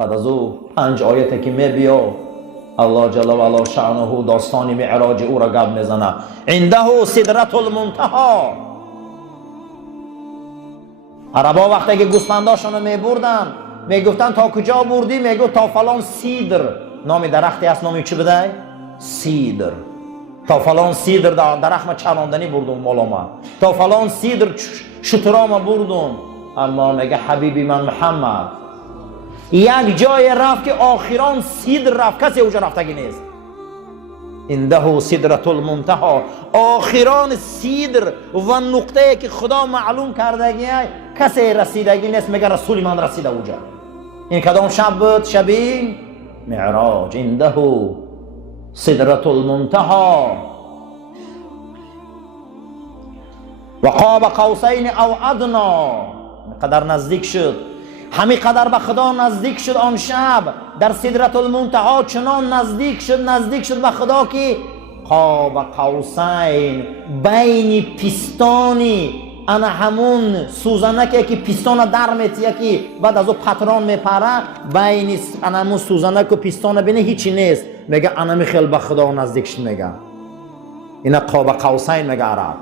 بعد از او 5 آیته که میبیا الله جل و علا شأنه داستان معراج او را گپ میزنه. عنده سدرة المنتهی. عربا وقتی که گوسفنداشون رو میبردن میگفتن تا کجا بردی؟ میگو تا فلان سیدر. نام درختی است، نامی چی بده؟ سیدر. تا فلان سیدر درخت چراندنی بردم مولا ما، تا فلان سیدر شترام بردم. اما میگه حبیبی من محمد یک جای رفت که آخران سیدر رفت، کسی اوجا رفتگی نیست. عنده سدرة المنتهی، آخران سیدر و نقطه که خدا معلوم کردگی کسی رسیدگی نیست. میگه رسول من رسیده اوجا. این کدام شب بود؟ شبی معراج. عنده سدرة المنتهی و قاب قوسین او ادنا. قدر نزدیک شد، همین قدر به خدا نزدیک شد آن شب در سدرة المنتهی. چنان نزدیک شد به خدا که قاب قوسین، بین پیستانی، انا همون سوزنک که پیستان در میتیه که بعد از او پتران میپره، بین انا همون سوزنک و پیستان بینه هیچی نیست. میگه انا میخیل به خدا نزدیک شد. میگه اینا قاب قوسین میگه عرب،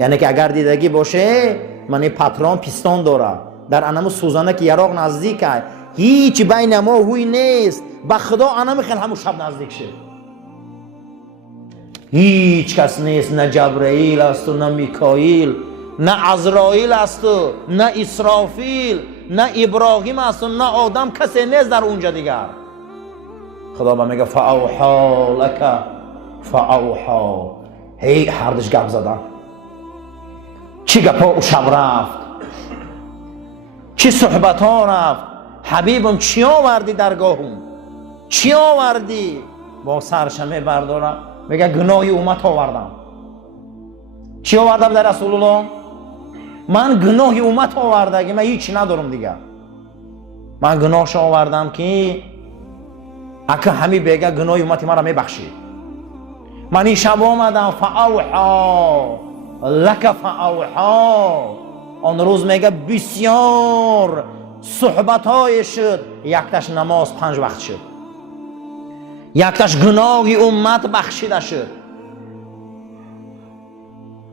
یعنی که اگر دیدگی باشه من این پتران پیستان داره در انمو سوزنک یراق نزدیک است، هیچ بین ما هوی نیست. به خدا انا میخیل همون شب نزدیک شد. هیچ کس نیست، نه جبرائیل است و نه میکائیل، نه عزرائیل است و نه اسرافیل، نه ابراهیم است و نه آدم. کسی نیست در اونجا دیگر. خدا با میگه فاوحا لک فاوحا. هی هردش گپ زدن. چی گپا او شب رفت، چی صحبت ها رفت. حبیبم چی آوردی درگاهم؟ چی آوردی؟ با سرشمه بردارم میگه گناهی امت آوردم. چی آوردم در رسول الله؟ من گناهی امت آوردم، من هیچ ندارم دیگه. من گناهش آوردم که اگه همی بگه گناهی امت من را میبخشی. من این شب آمدم فاوحا لک فاوحا. آن روز میگه بسیار صحبت های شد، یکتش نماز 5 وقت شد، یکتش گناهی امت بخشیده شد.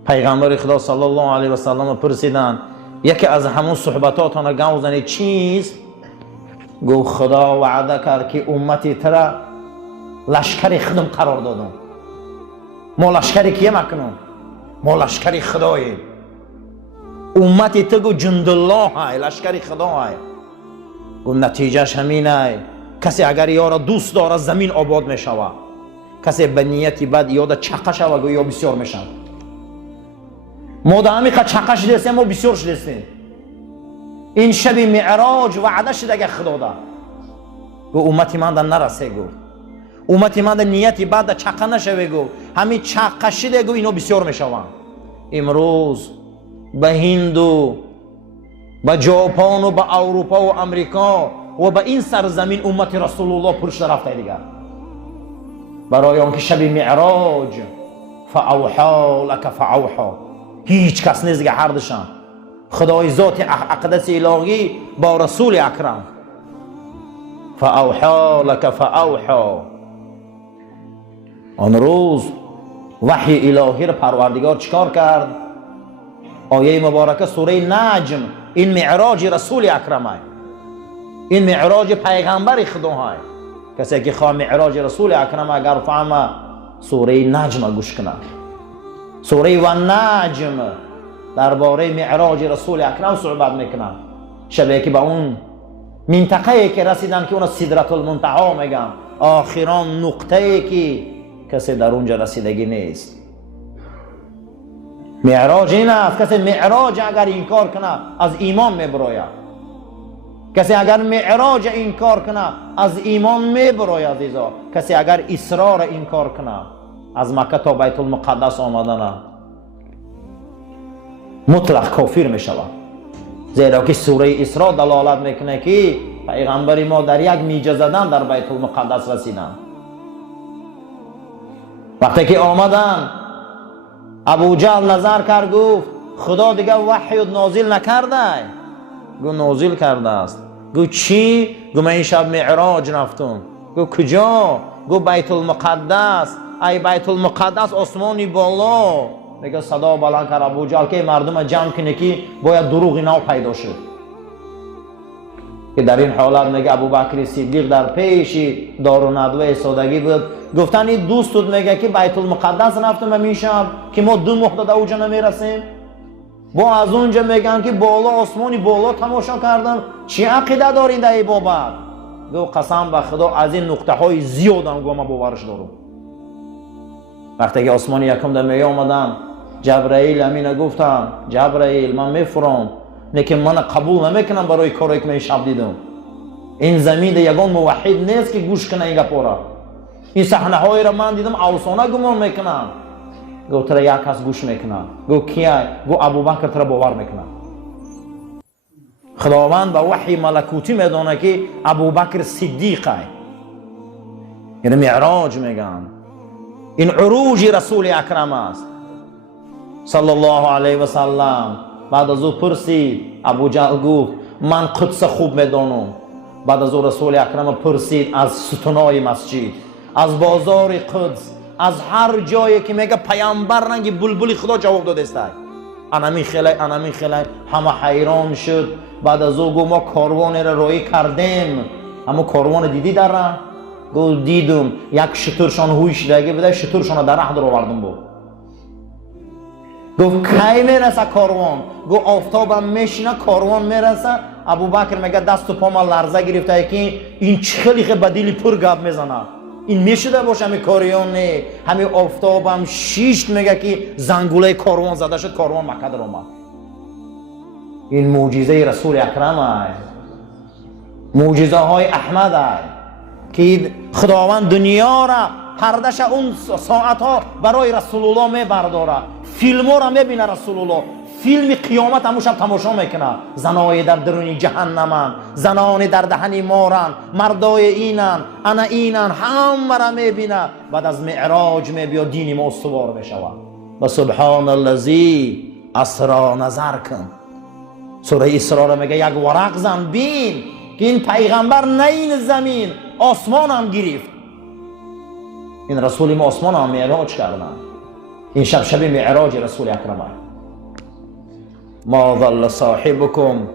پیغمبر خدا صلی الله علیه و سلم پرسیدن یکی از همون صحبتاتون گاو زنی چیست؟ گو خدا وعده کرد که امتی ترا لشکر خودم قرار دادم. ما لشکر کیه مکنم؟ ما لشکر خداییم. امتی تو گو جند الله های، لشکر خدا های. گو نتیجهش همینه، کسی اگر یارا دوست داره زمین آباد می شود، کسی به نیتی بد یاد چقه شود گو یا بسیار می شود. ما دا همی که چقه شدستیم ما بسیار شدستیم. این شب معراج وعده شده اگر خدا ده گو امتی من ده نرسه، گو امتی من ده نیتی بد چقه نشوه، گو همین چقه شده گو اینو بسیار می شود. امروز به هند و به ژاپن و به اروپا و امریکا و به این سرزمین امت رسول الله پرش رفته دیگر، برای آنکه شب معراج فاوحا لک فاوحا. هیچ کس نیست که هردشان خدای ذات اقدس الهی با رسول اکرم فاوحا لک فاوحا. آن روز وحی الهی را پروردگار چکار کرد؟ آیه مبارکه سوره نجم. این معراج رسول اکرم های، این معراج پیغمبر خدا های. کسی که خواه معراج رسول اکرم اگر فهمه سوره نجم گوش کنه. سوره و نجم درباره معراج رسول اکرم صحبت میکنه. شبیه که به اون منطقه که رسیدن که اون سدرة المنتهی میگن، آخران نقطه که کسی در اونجا رسیدگی نیست. معراج این است، کسی معراج اگر انکار کنه از ایمان میبراید. کسی اگر معراج انکار کنه از ایمان میبراید. کسی اگر اسرا را انکار کنه از مکه تا بیت المقدس آمدن مطلق کافر میشود. زیرا که سوره اسراء دلالت میکنه که پیغمبر ما در یک میجه زدن در بیت المقدس رسیدن. وقتی که آمدن ابو جهل نظر کرد گفت خدا دیگه وحی نازل نکرده؟ گفت نازل کرده است. گو چی؟ گو من این شب معراج رفتم. گو کجا؟ گو بیت المقدس. ای بیت المقدس آسمانی بالا. میگه صدا بلند کرد ابوجهل که مردم جمع کنه که باید دروغی نو پیدا شد. که در این حالت میگه ابوبکر صدیق در پیش دارالندوه ایستادگی بود. گفتن این دوستت میگه که بیت المقدس رفتم همین شب که ما 2 ماه تا اوجا نمیرسیم. با از اونجا میگن که بالا آسمانی بالا تماشا کردم. چی عقیده دارین در این بابت؟ گو قسم به خدا از این نقطه های زیادم گو ما باورش دارم. وقتی که آسمانی یکم در می آمدم جبرائیل امین گفتم جبرائیل من میفرام لیکن من قبول نمیکنم برای کاری که من شب دیدم. این زمین یگان موحد نیست که گوش کنه این گپا. این صحنه های را من دیدم افسانه گمان میکنم. گو ترا یک کس گوش میکنه. گو کیه؟ گو ابوبکر ترا باور میکنه. خداوند با وحی ملکوتی میدونه که ابوبکر صدیقه. یعنی معراج میگن. این عروج رسول اکرم است صلی الله علیه و سلم. بعد از او پرسید ابوجهل گفت من قدس خوب میدانم. بعد از او رسول اکرم پرسید از ستونای مسجد، از بازار قدس، از هر جایی که میگه پیامبر رنگ بلبلی خدا جواب داده است. انمی خیلی همه حیران شد. بعد از او گفت ما کاروان را راهی کردیم. اما کاروان دیدی در راه؟ گفت دیدم. یک شترشان هویش دیگه بده شترشان در راه در آوردم بود. گفت کی میرسه کاروان؟ گفت آفتابم میشینه کاروان میرسه. ابوبکر میگه دست و پا ما لرزه گرفته که این چخلی که بدیلی پر گپ میزنه. این میشده باشه همین کاریان نه. همین آفتابم شیشت میگه که زنگوله کاروان زده شد کاروان مکه در آمد. این معجزه رسول اکرم است. معجزه های احمد است که خداوند دنیا را پردش اون ساعت ها برای رسول الله میبرداره. فیلم ها را میبینه رسول الله. فیلم قیامت همون شب تماشا میکنه. زنای در درون جهنمن، زنان در دهن مارن، مردای اینن، انا اینن، همه را میبینه. بعد از معراج میبیا دین ما استوار میشود. و سبحان الذی اسری نظر کن. سوره اسراء را میگه یک ورق زن بین که این پیغمبر نه این زمین آسمان هم گرفت. این رسول ما آسمان هم معراج کردن. این شب معراج رسول اکرم. ما ضل صاحبکم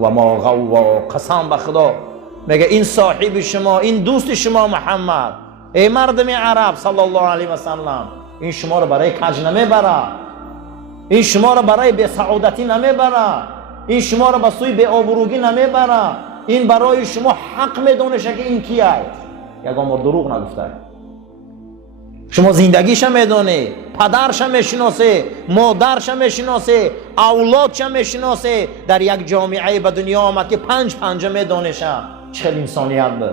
و ما غوا. قسم به خدا میگه این صاحب شما، این دوست شما محمد، ای مردم عرب صلی الله علیه و سلم، این شما رو برای کج نمیبره. این شما رو برای بی سعادتی نمیبره. این شما رو به سوی بی آبروگی نمیبره. این برای شما حق میدونشه که این کیه. یگان ما دروغ نگفته. شما زندگیش میدونه، پدرش میشناسه، مادرش میشناسه، اولادش میشناسه. در یک جامعه به دنیا آمد که 5 میدونشه. چه انسانیت بود.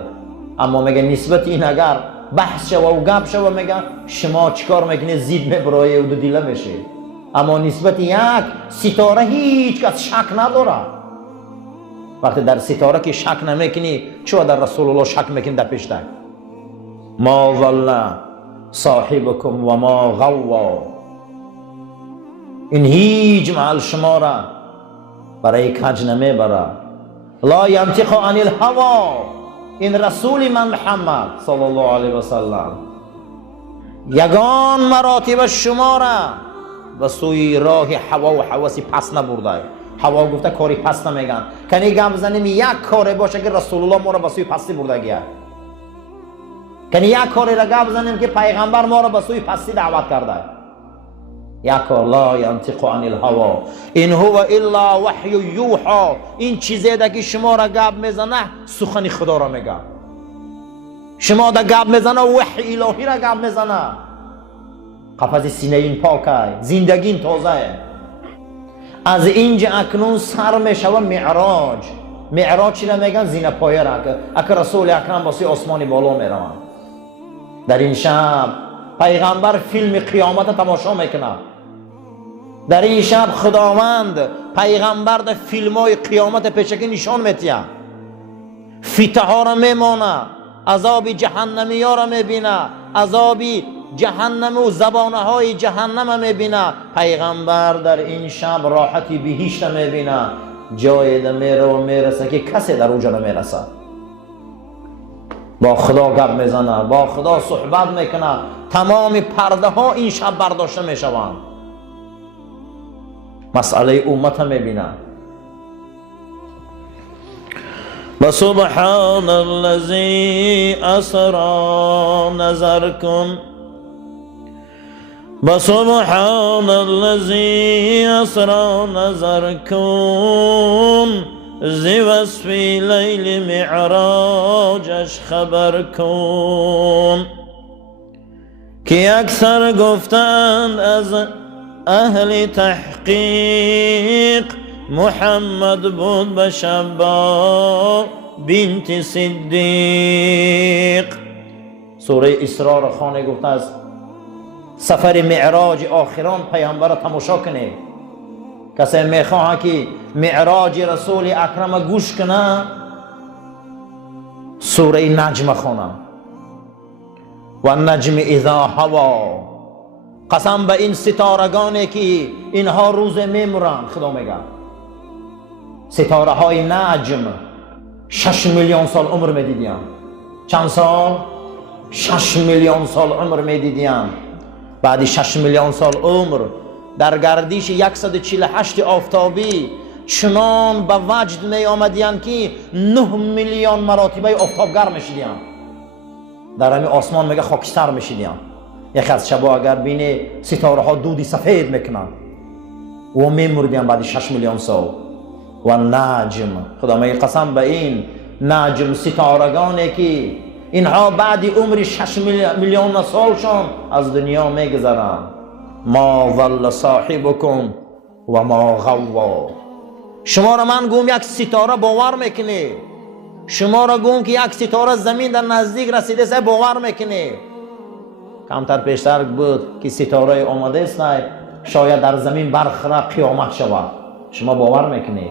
اما میگه نسبت این اگر بحث شو و گپ شو میگه شما چیکار میکنید زید میبرای و دو دیله بشه. اما نسبت یک ستاره هیچ کس شک نداره. وقتی در ستاره که شک نمیکنی چرا در رسول الله شک میکنی در پیشتر؟ ما ضل صاحبکم و ما غوا. این هیچ محل شما را برای کج نمیبره. لا ینطق عن الهوا. این رسول من محمد صلی الله علیه و سلم یگان مراتب شما را به سوی راه هوا و هوس پس نبرده. هوا گفته کاری پس نمیگن. کنی گپ بزنیم یک کاری باشه که رسول الله ما را به سوی پستی برده گیرد. کنی یک کاری را گپ بزنیم که پیغمبر ما را به سوی پستی دعوت کرده. یک کار لا ینطق عن الهوا این هو الا وحی یوحی. این چیزی ده که شما را گپ میزنه سخن خدا را میگه. شما ده گپ میزنه وحی الهی را گپ میزنه. قفس سینه این پاکه، زندگی این تازه. از اینجا اکنون سر میشوه معراج. معراج چی را میگن؟ زینه پایه را که رسول اکرم باسی آسمانی بالا میروند. در این شب پیغمبر فیلم قیامت تماشا میکنه. در این شب خداوند پیغمبر در فیلم های قیامت پیشکی نشان میتیه. فتنه ها را میمانه، عذاب جهنمی ها را میبینه، عذاب جهنم و زبانه های جهنم میبینه. پیغمبر در این شب راحتی بهشت میبینه. جای ده میره و میرسه که کسی در اونجا نمیرسه. با خدا گپ میزنه، با خدا صحبت میکنه، تمام پرده ها این شب برداشته میشوند. مسئله امت هم میبینه. سبحان الذی اسری نظر کن، سبحان الذی اسری نظر کن، ز وصف لیل معراجش خبر کن. که اکثر گفتند از اهل تحقیق، محمد بود به شبا بنت صدیق. سوره اسراء را خانه گفته از سفر معراج آخران پیامبر را تماشا کنه. کسی میخواه که معراج رسول اکرم گوش کنه، سوره نجم خونه. و نجم اذا هوا، قسم به این ستارگانی که اینها روز میمرند. خدا میگه ستاره های نجم 6 میلیون سال عمر میدیدیم. چند سال؟ 6 میلیون سال عمر میدیدیم. بعد 6 میلیون سال عمر در گردش 148 آفتابی چنان به وجد می آمدیم که 9 میلیون مراتبه آفتاب گرم میشدیم. در همین آسمان میگه خاکستر میشدیم. یک از شبا اگر بینی ستاره ها دودی سفید میکنن و میمردیم بعد 6 میلیون سال. و نجم، خدا میگه قسم به این نجم ستارگانی که اینها بعد عمر 6 میلیون سالشان از دنیا میگذرن. ما ضل صاحبکم و ما غوا. شما را من گویم یک ستاره باور میکنی، شما را گویم که یک ستاره زمین در نزدیک رسیده است باور میکنی. کمتر پیشتر بود که ستاره آمده است شاید در زمین برخره قیامت شود. شما باور میکنی؟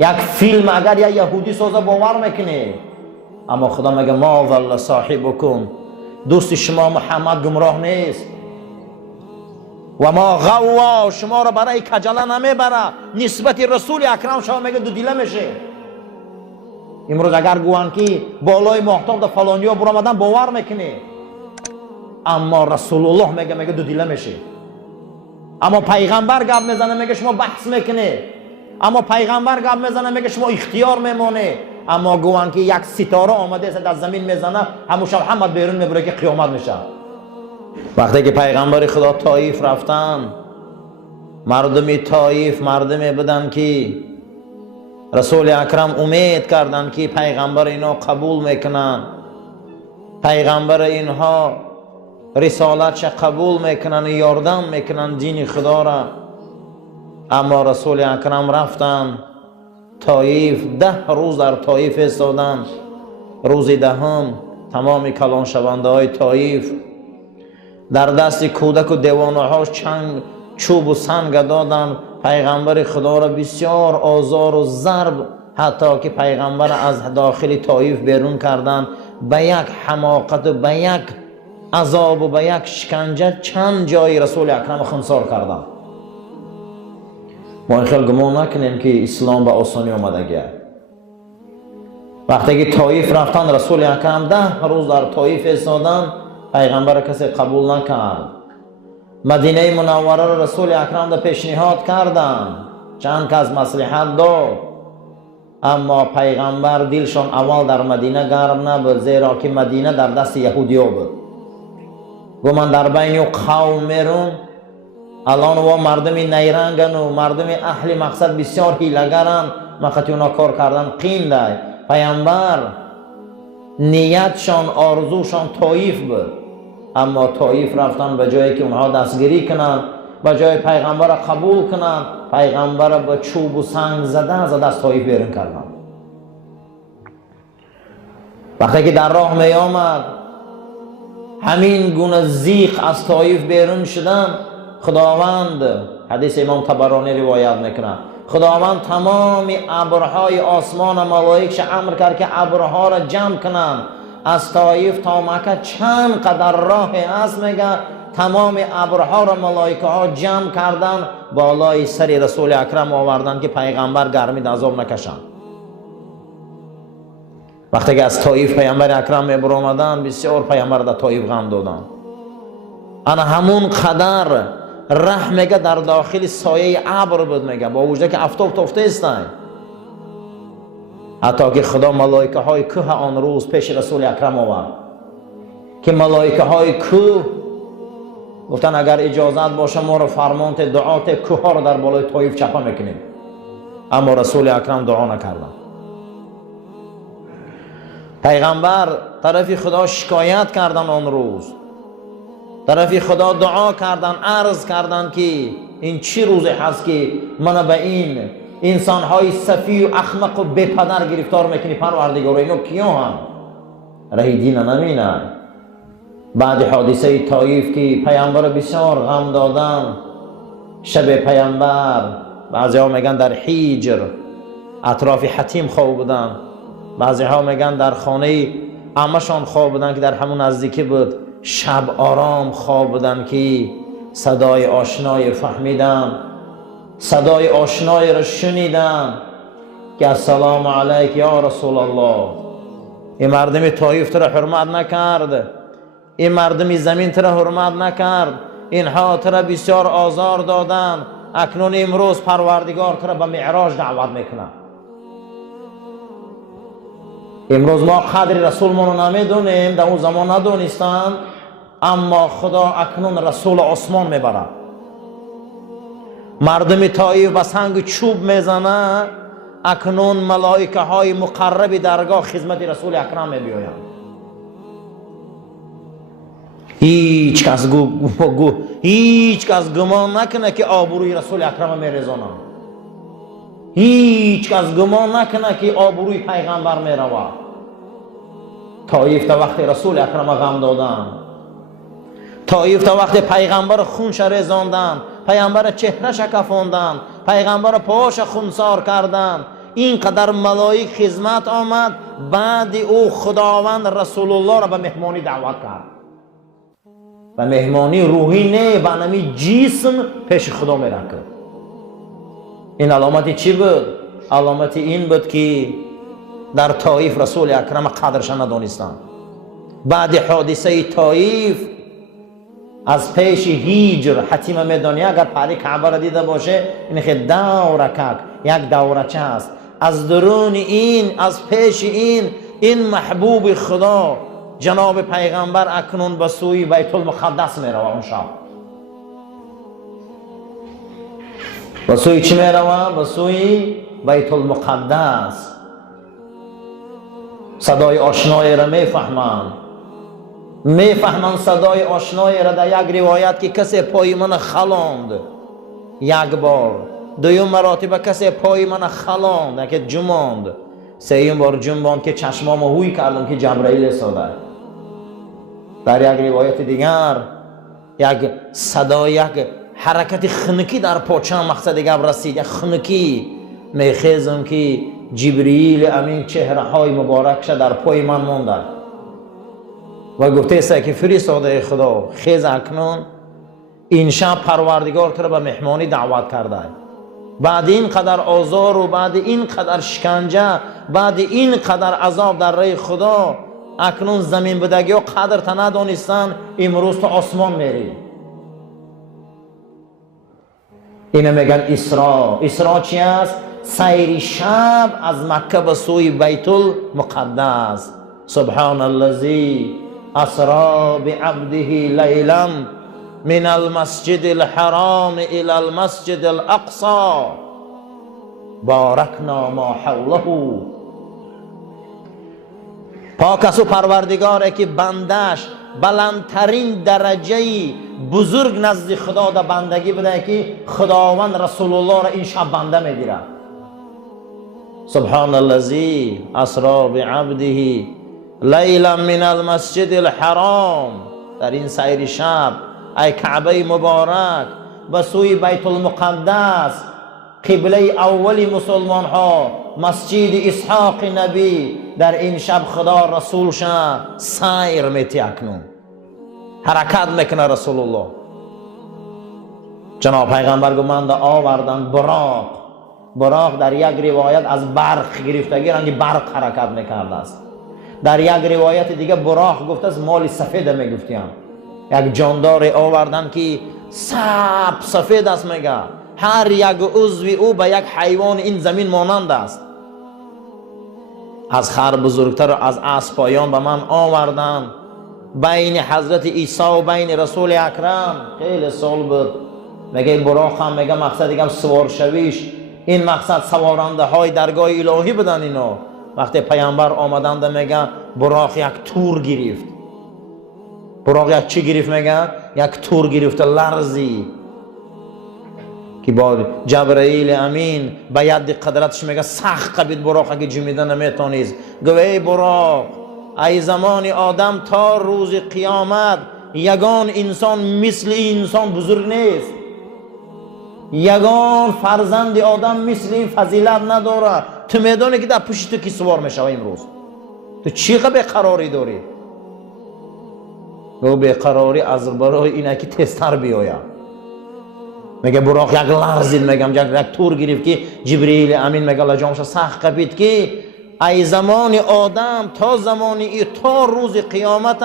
یک فیلم اگر یک یهودی سازه باور میکنی؟ اما خدا میگه ما ضل صاحبکم، دوست شما محمد گمراه نیست. و ما غوا، شما را برای کجله نمیبره. نسبت رسول اکرم شما میگه دو دیله میشه. امروز اگر گوان که بالای ماهتاب در فلانیا برآمدن باور میکنی، اما رسول الله میگه دو دیله میشه. اما پیغمبر گپ میزنه میگه شما بحث میکنی، اما پیغمبر گپ میزنه میگه شما اختیار میمونی. اما گوان که یک ستاره آمده است در زمین میزنه، همون شب محمد بیرون میبره که قیامت میشه. وقتی که پیغمبر خدا طایف رفتن، مردم طایف مردمی بودن که رسول اکرم امید کردن که پیغمبر اینا قبول میکنن، پیغمبر اینها رسالتش قبول میکنن، یاردم میکنن دین خدا را. اما رسول اکرم رفتن طایف، 10 روز در طایف ایستادن. روز 10 تمام کلان شونده های طایف در دست کودک و دیوانه ها چنگ چوب و سنگ دادن پیغمبر خدا را بسیار آزار و ضرب، حتی که پیغمبر از داخل طایف بیرون کردن. به یک حماقت و به یک عذاب و به یک شکنجه چند جای رسول اکرم خنثار کردن. ما خیلی گمان نکنیم که اسلام به آسانی آمدگی. وقتی که طایف رفتن رسول اکرم 10 روز در طایف ایستادن، پیغمبر کسی قبول نکرد. مدینه منوره را رسول اکرم را پیشنهاد کردن، چند کس مصلحت داد، اما پیغمبر دلشان اول در مدینه گرم نبود، زیرا که مدینه در دست یهودیا بود. گو من در بین قوم میرم، الان و مردم نیرنگن و مردم اهل مقصد بسیار حیله‌گرن، وقتی اونا کار کردن قین ده. پیغمبر نیتشان آرزوشان طایف بود، اما طایف رفتن به جایی که اونها دستگیری کنن، به جای پیغمبر قبول کنن، پیغمبر به چوب و سنگ زده از طایف بیرون کردن. وقتی که در راه می آمد همین گونه زیق از طایف بیرون شدن، خداوند، حدیث امام طبرانی روایت میکنه، خداوند تمام ابرهای آسمان ملائکش امر کرد که ابرها را جمع کنند از طایف تا مکه. چند قدر راه است میگه، تمام ابرها را ملائکه ها جمع کردن بالای سر رسول اکرم آوردن که پیغمبر گرمی عذاب نکشند. وقتی که از طایف پیامبر اکرم میبر آمدن، بسیار پیامبر در طایف غم دادن. انا همون قدر رحم میگه در داخل سایه ابر بود، میگه با وجود که آفتاب تفته استن، حتی که خدا ملائکه های کوه آن روز پیش رسول اکرم آورد که ملائکه های کوه گفتن اگر اجازت باشه ما رو فرمانت دعات کوه ها رو در بالای طایف چپه میکنیم، اما رسول اکرم دعا نکردن. پیغمبر طرف خدا شکایت کردن، آن روز طرف خدا دعا کردن، عرض کردن که این چی روزی هست که من به این انسان های صفی و احمق و بپدر گرفتار میکنی پروردگار، اینو کیا هم رهی دین نمینن. بعد حادثه طایف که پیامبر بسیار غم دادن، شب پیامبر بعضی ها میگن در حجر اطراف حتیم خواب بودن، بعضی ها میگن در خانه عمشان خواب بودن که در همون نزدیکی بود. شب آرام خواب بودن که صدای آشنای فهمیدن، صدای آشنای را شنیدن که السلام علیک یا رسول الله، این مردم طایف تو را حرمت نکرد، این مردم زمین تو را حرمت نکرد، اینها تو را بسیار آزار دادن، اکنون امروز پروردگار تو را به معراج دعوت میکنه. امروز ما قدر رسول ما رو نمیدونیم، در اون زمان ندونستن، اما خدا اکنون رسول آسمان میبره. مردم طایف به سنگ چوب میزنه، اکنون ملائکه های مقرب درگاه خدمت رسول اکرم میبیاین. هیچ کس گمان نکنه که آبروی رسول اکرم میریزانه، هیچ کس گمان نکنه که آبروی پیغمبر میروه. طایف تا وقت رسول اکرم غم دادن، طایف تا وقت پیغمبر خونش ریزاندن، پیغمبر چهرش کفاندن، پیغمبر پاش خونسار کردن، اینقدر ملائک خدمت آمد. بعد او خداوند رسول الله را به مهمانی دعوت کرد، به مهمانی روحی نه، به نمی جسم پیش خدا میرکد. این علامتی چی بود؟ علامتی این بود که در طایف رسول اکرم قدرش ندانستند. بعد حادثه طایف از پیش هیجر حتیم میدانی، اگر پری کعبه را دیده باشه این خیلی دورکک یک دورچه است، از درون این از پیش این محبوب خدا جناب پیغمبر اکنون به سوی بیت المقدس میروه. اون شب به سوی چی میروه؟ به سوی بیت المقدس. صدای آشنای را میفهمند صدای آشنای را. در یک روایت که کسی پای من خلاند یک بار، دویم مراتب کسی پای من خلاند که جماند، سوم بار جنباند که چشمام هوی کردم که جبرائیل ساده. در یک روایت دیگر یک صدا، یک حرکت خنکی در پاچم مقصد دیگر رسید، یک خنکی. میخیزم که جبرئیل امین چهره های مبارکش در پای من مونده و گفته است که فرستاده خدا خیز اکنون این شب پروردگار تو را به مهمانی دعوت کرده. بعد این قدر آزار و بعد این قدر شکنجه، بعد این قدر عذاب در راه خدا، اکنون زمین بدگی ها قدر تا ندانستن، امروز تو آسمان میری. اینو میگن اسراء. اسراء چی است؟ سیر شب از مکه به سوی بیت المقدس. سبحان الذی اسری بعبده لیلا من المسجد الحرام الى المسجد الاقصى بارکنا ما حوله. پاک است و پروردگاره که بندش بلندترین درجه بزرگ نزد خدا در بندگی بده که خداوند رسول الله را این شب بنده میگیره. سبحان الذی اسری بعبده لیلا من المسجد الحرام. در این سیر شب ای کعبه مبارک به سوی بیت المقدس، قبله اولی مسلمان ها، مسجد اسحاق نبی، در این شب خدا رسولش سیر میتی، اکنون حرکت میکنه رسول الله. جناب پیغمبر گفتند آوردن براق در یک روایت از برق گرفتگی، رنگی برق حرکت میکرده است. در یک روایت دیگه براق گفته است مال سفید میگفتیم. یک جاندار آوردن که سفید است، میگه هر یک عضوی او به یک حیوان این زمین مانند است. از خر بزرگتر و از اسب پایان به من آوردن. بین حضرت عیسی و بین رسول اکرم خیلی سال بود. میگه براق هم میگه مقصد دیگه سوار شویش، این مقصد سوارنده های درگاه الهی بدن. اینو وقتی پیامبر آمدند میگه براق یک تور گرفت. براق یک چی گرفت؟ میگه یک تور گرفت، لرزی که با جبرائیل امین به ید قدرتش میگه سخت قبید براق که جمیدن نمیتونیست. گوه ای براق، ای زمان آدم تا روز قیامت یگان انسان مثل این انسان بزرگ نیست. یگان فرزند آدم مثل این فضیلت نداره. تو میدانی که در پشت تو کی سوار میشه امروز؟ تو چی بیقراری داری؟ گو بیقراری از برای اینه که تستر بیاید. میگه براق یک لرزید، میگم یک تور گرفت که جبرئیل امین میگه لجامش سخت قبید که ای زمان آدم تا زمانی تا روز قیامت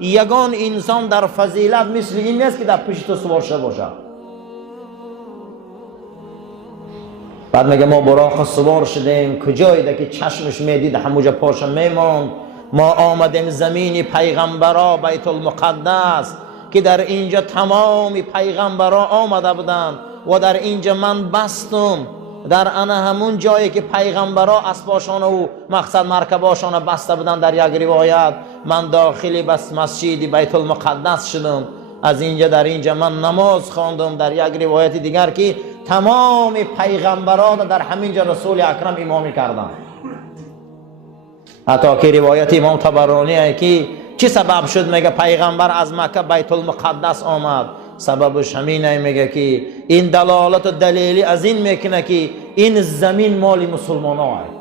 یگان انسان در فضیلت مثل این نیست که در پشت تو سوار شده باشه. بعد میگه ما براق سوار شدیم، کجایی ده که چشمش میدید هموجا پاشم میماند. ما آمدیم زمین پیغمبرا بیت المقدس که در اینجا تمام پیغمبرا آمده بودن و در اینجا من بستم. در انا همون جایی که پیغمبرا اسباشان و مقصد مرکباشان بسته بودن، در یک روایت من داخلی بس مسجد بیت المقدس شدم. از اینجا در اینجا من نماز خواندم. در یک روایت دیگر که تمام پیغمبران در همینجا رسول اکرم امامی کردن. حتی که روایت امام طبرانی است که چه سبب شد میگه پیغمبر از مکه بیت المقدس آمد. سببش همینه، میگه که این دلالت و دلیلی از این میکنه که این زمین مال مسلمان ها است.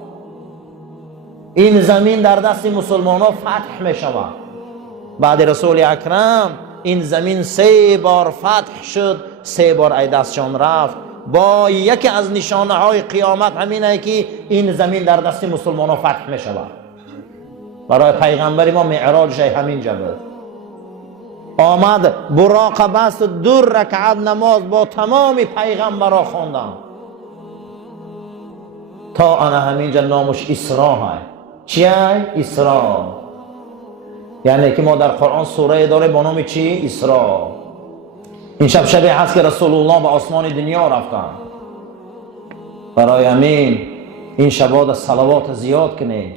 این زمین در دست مسلمان ها فتح میشود. بعد رسول اکرم این زمین 3 بار فتح شد، 3 بار ای دستشان رفت. با یکی از نشانه های قیامت همینه که این زمین در دست مسلمان ها فتح می شود. برای پیغمبر ما معراج همینجا بود. آمد براق بست 2 رکعت نماز با تمام پیغمبرها خواندن تا انا همینجا نامش اسراء های. چیه؟ اسراء. یعنی که ما در قرآن سوره داره با نام چی؟ اسراء. این شبیه هست که رسول الله به آسمان دنیا رفتن. برای همین این شبا صلوات زیاد کنید،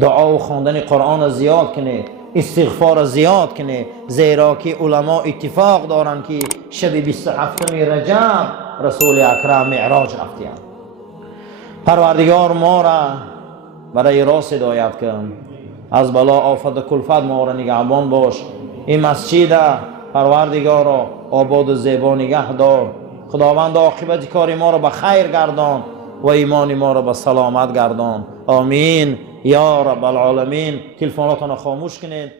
دعا و خواندن قرآن زیاد کنید، استغفار زیاد کنید، زیرا که علما اتفاق دارن که شب 27 رجب رسول اکرم معراج رفتند. پروردگار ما را برای راست هدایت کن، از بلا آفت و کلفت ما را نگهبان باش. این مسجد پروردگار را آباد و زیبا نگه دار. خداوند عاقبت کار ما را به خیر گردان و ایمان ما را به سلامت گردان. آمین یا رب العالمین. تلفناتون خاموش کنید.